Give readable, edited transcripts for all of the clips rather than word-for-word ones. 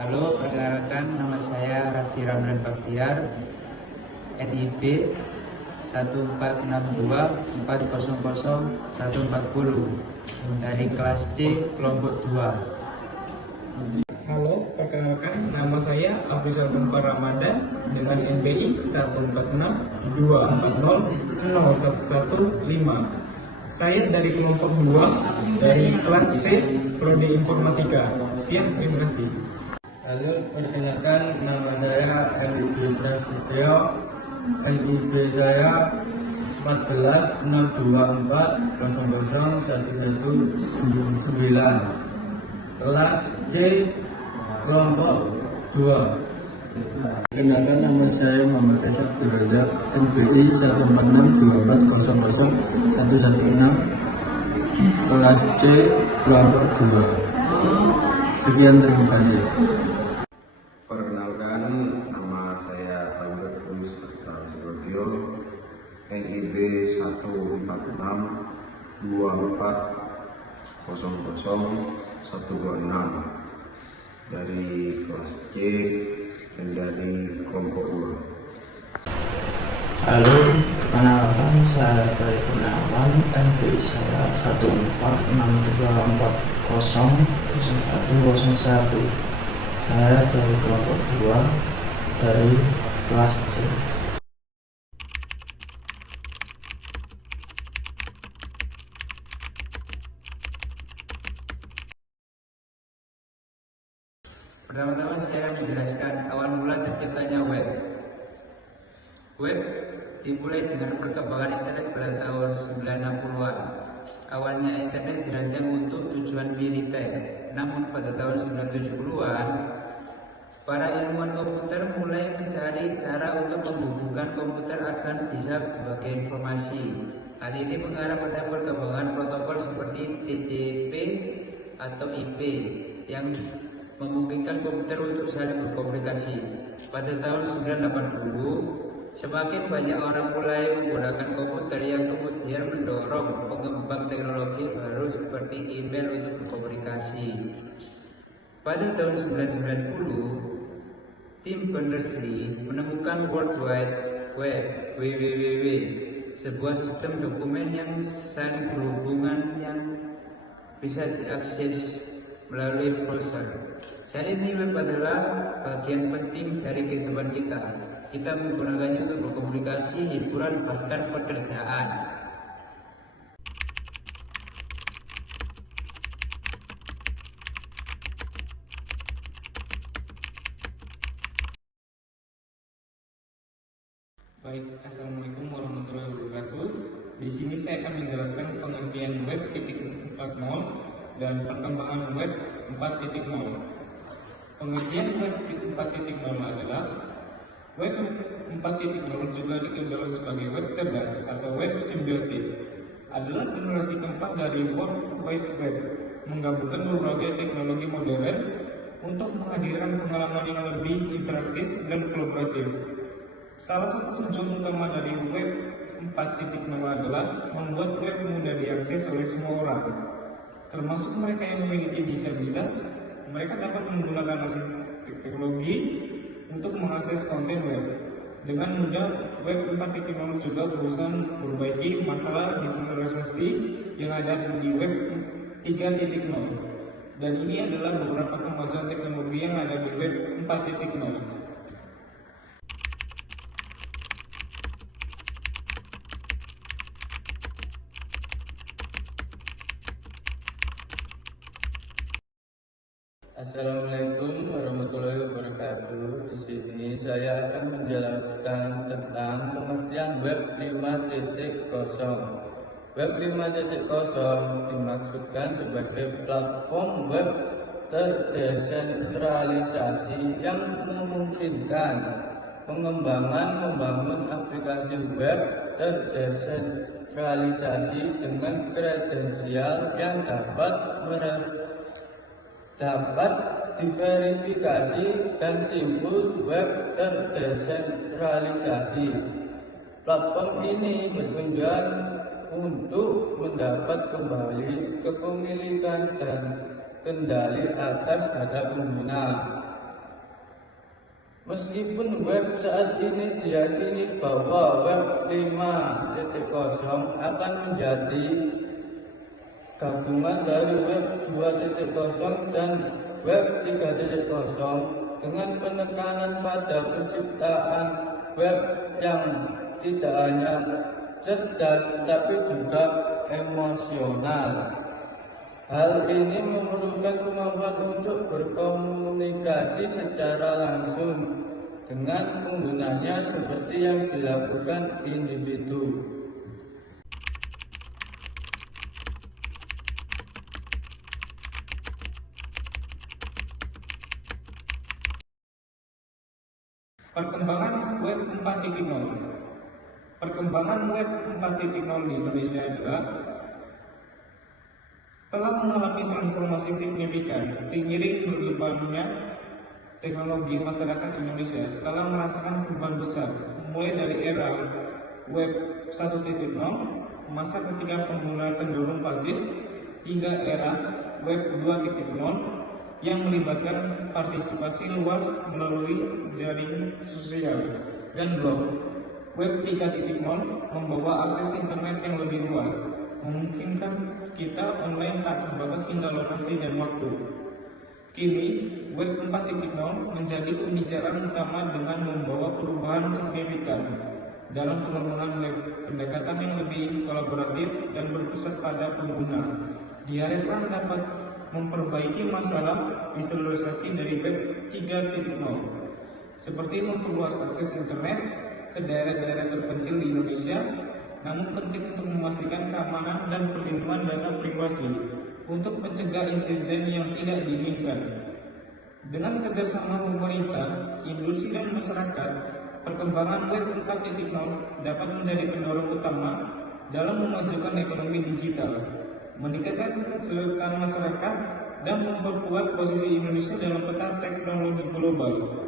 Halo, perkenalkan nama saya Raffi Ramdan Baktiar, NIB 14624000140 dari kelas C kelompok 2. Halo, perkenalkan nama saya Afrizal Kumpar Ramadan dengan NPI 14624001115. Saya dari kelompok 2 dari kelas C Prodi Informatika. Sekian, terima kasih. Halo, perkenalkan nama saya NIB Prasetyo, NIB saya 14624001119, kelas C kelompok 2. Perkenalkan nama saya Muhammad Aisyah Abdul NPI 14624001116, kelas C kelompok 2. Sekian, terima kasih. Perkenalkan, nama saya Albert Luis Suwagyo, NIB 14624000126 dari kelas C dan dari kelompok 2. Halo, perkenalkan saya Baik Gunawan, NPI saya 14624000101. Saya dari kelompok 2 dari kelas C. Pertama-tama saya menjelaskan awal mula terciptanya web. Web dimulai dengan perkembangan internet pada tahun 1960-an. Awalnya internet dirancang untuk tujuan militer, namun pada tahun 1970-an, para ilmuwan komputer mulai mencari cara untuk menghubungkan komputer agar bisa berbagi informasi. Hal ini mengarah pada perkembangan protokol seperti TCP atau IP yang memungkinkan komputer untuk saling berkomunikasi. Pada tahun 1980, semakin banyak orang mulai menggunakan komputer yang kemudian mendorong pengembang teknologi baru seperti email untuk berkomunikasi. Pada tahun 1990, tim Berners-Lee menemukan World Wide Web (WWW), sebuah sistem dokumen yang saling berhubungan yang bisa diakses melalui browser. Saat ini web adalah bagian penting dari kehidupan kita. Kita menggunakannya untuk berkomunikasi, hiburan, bahkan pekerjaan. Baik, assalamualaikum warahmatullahi wabarakatuh. Di sini saya akan menjelaskan pengertian web 4.0 dan perkembangan web 4.0. Pengertian web 4.0 adalah web 4.0 juga dikenal sebagai web cerdas atau web simbiotik. Adalah generasi keempat dari World Wide Web, menggabungkan berbagai teknologi modern untuk menghadirkan pengalaman yang lebih interaktif dan kolaboratif. Salah satu tujuan utama dari web 4.0 adalah membuat web mudah diakses oleh semua orang, termasuk mereka yang memiliki disabilitas. Mereka dapat menggunakan asisten teknologi untuk mengakses konten web. Dengan mudah, web 4.0 juga berusaha memperbaiki masalah digitalisasi yang ada di web 3.0. Dan ini adalah beberapa kemajuan teknologi yang ada di web 4.0. Assalamualaikum warahmatullahi wabarakatuh. Di sini saya akan menjelaskan tentang pengertian web 5.0. Web 5.0 dimaksudkan sebagai platform web terdesentralisasi yang memungkinkan pengembangan membangun aplikasi web terdesentralisasi dengan kredensial yang dapat diverifikasi dan simbol web terdesentralisasi. Platform ini bertujuan untuk mendapat kembali kepemilikan dan kendali atas data pengguna. Meskipun web saat ini diyakini bahwa web 5.0 akan menjadi gabungan dari web 2.0 dan web 3.0 dengan penekanan pada penciptaan web yang tidak hanya cerdas tapi juga emosional. Hal ini memerlukan kemampuan untuk berkomunikasi secara langsung dengan penggunanya seperti yang dilakukan individu. Perkembangan web 4.0. Perkembangan web 4.0 di Indonesia adalah telah mengalami transformasi signifikan seiring berkembangnya teknologi. Masyarakat Indonesia telah merasakan perubahan besar mulai dari era web 1.0, masa ketika pengguna cenderung pasif, hingga era web 2.0 yang melibatkan partisipasi luas melalui jaring sosial dan blog. Web 3.0 membawa akses internet yang lebih luas, memungkinkan kita online tak terbatas hingga lokasi dan waktu. Kini, web 4.0 menjadi pembicaraan utama dengan membawa perubahan signifikan dalam pengembangan web. Pendekatan yang lebih kolaboratif dan berpusat pada pengguna diharapkan dapat memperbaiki masalah visualisasi dari web 3.0, seperti memperluas akses internet ke daerah-daerah terpencil di Indonesia, namun penting untuk memastikan keamanan dan perlindungan data privasi untuk mencegah insiden yang tidak diinginkan. Dengan kerjasama pemerintah, industri dan masyarakat, perkembangan web 4.0 dapat menjadi pendorong utama dalam memajukan ekonomi digital, meningkatkan kesejahteraan masyarakat, dan memperkuat posisi Indonesia dalam peta teknologi global.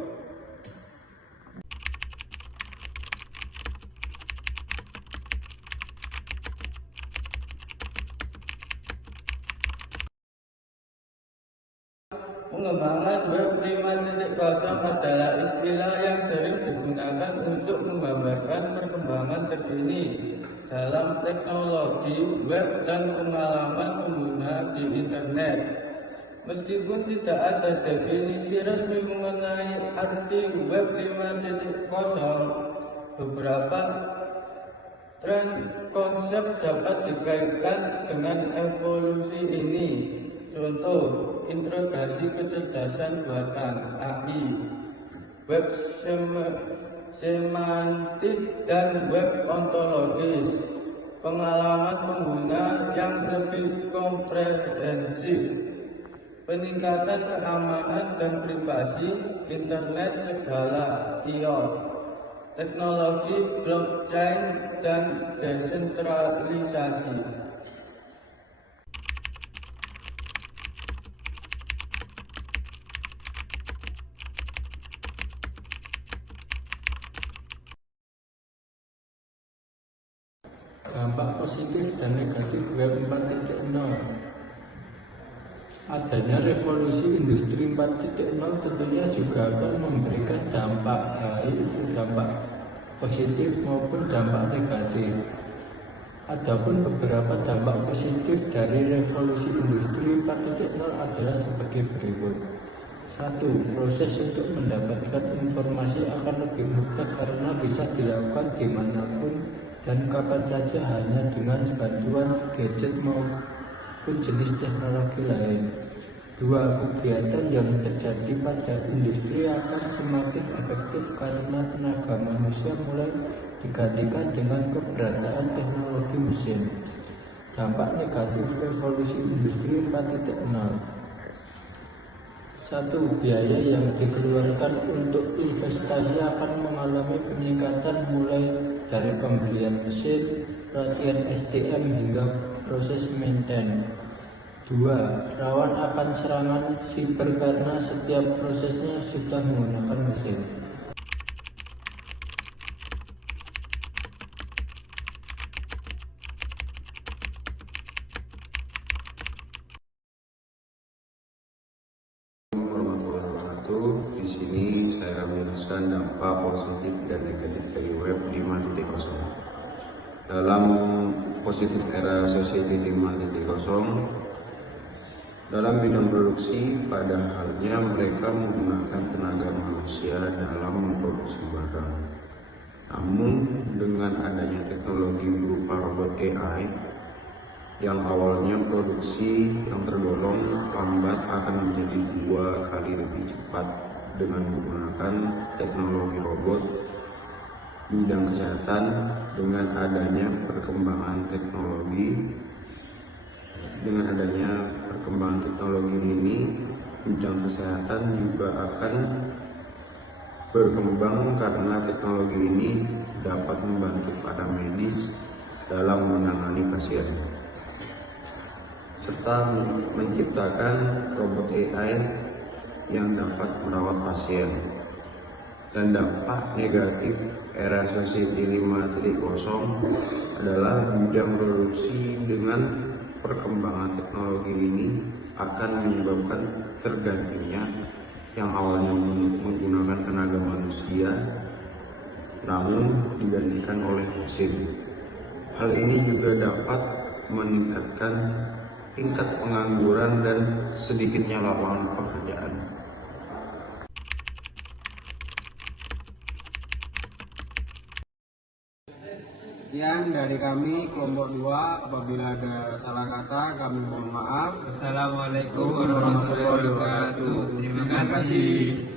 Pengembangan web 5.0 adalah istilah yang sering digunakan untuk menggambarkan perkembangan terkini dalam teknologi web dan pengalaman pengguna di internet. Meskipun tidak ada definisi resmi mengenai arti web 5.0, beberapa tren konsep dapat dikaitkan dengan evolusi ini. Contoh, integrasi kecerdasan buatan (AI), web semantik dan web ontologis, pengalaman pengguna yang lebih komprehensif, peningkatan keamanan dan privasi, internet segala IoT, teknologi blockchain dan desentralisasi. Dampak positif dan negatif web 4.0. Adanya revolusi industri 4.0 tentunya juga akan memberikan dampak baik itu dampak positif maupun dampak negatif. Adapun beberapa dampak positif dari revolusi industri 4.0 adalah sebagai berikut. 1. Proses untuk mendapatkan informasi akan lebih mudah karena bisa dilakukan dimanapun dan kapan saja hanya dengan bantuan gadget maupun jenis teknologi lain. 2. Kegiatan yang terjadi pada industri akan semakin efektif karena tenaga manusia mulai digantikan dengan keberadaan teknologi mesin. Dampak negatif revolusi industri 4.0. 1. Biaya yang dikeluarkan untuk investasi akan mengalami peningkatan mulai dari pembelian mesin, pelatihan SDM hingga proses maintenance. 2. Rawan akan serangan siber karena setiap prosesnya sudah menggunakan mesin. Di sini saya akan menjelaskan merumuskan dampak positif dan negatif dari web 5.0. Dalam positif era society 5.0, dalam bidang produksi, pada halnya mereka menggunakan tenaga manusia dalam memproduksi barang. Namun dengan adanya teknologi berupa robot AI yang awalnya produksi yang tergolong lambat akan menjadi 2 kali lebih cepat dengan menggunakan teknologi robot. Bidang kesehatan, dengan adanya perkembangan teknologi ini, bidang kesehatan juga akan berkembang karena teknologi ini dapat membantu para medis dalam menangani pasien, serta menciptakan robot AI yang dapat merawat pasien. Dan dampak negatif era society 5.0 adalah bidang produksi. Dengan perkembangan teknologi ini akan menyebabkan tergantinya yang awalnya menggunakan tenaga manusia namun digantikan oleh mesin. Hal ini juga dapat meningkatkan tingkat pengangguran dan sedikitnya lapangan pekerjaan. Sekian dari kami kelompok 2. Apabila ada salah kata kami mohon maaf. Assalamualaikum warahmatullahi wabarakatuh. Terima kasih.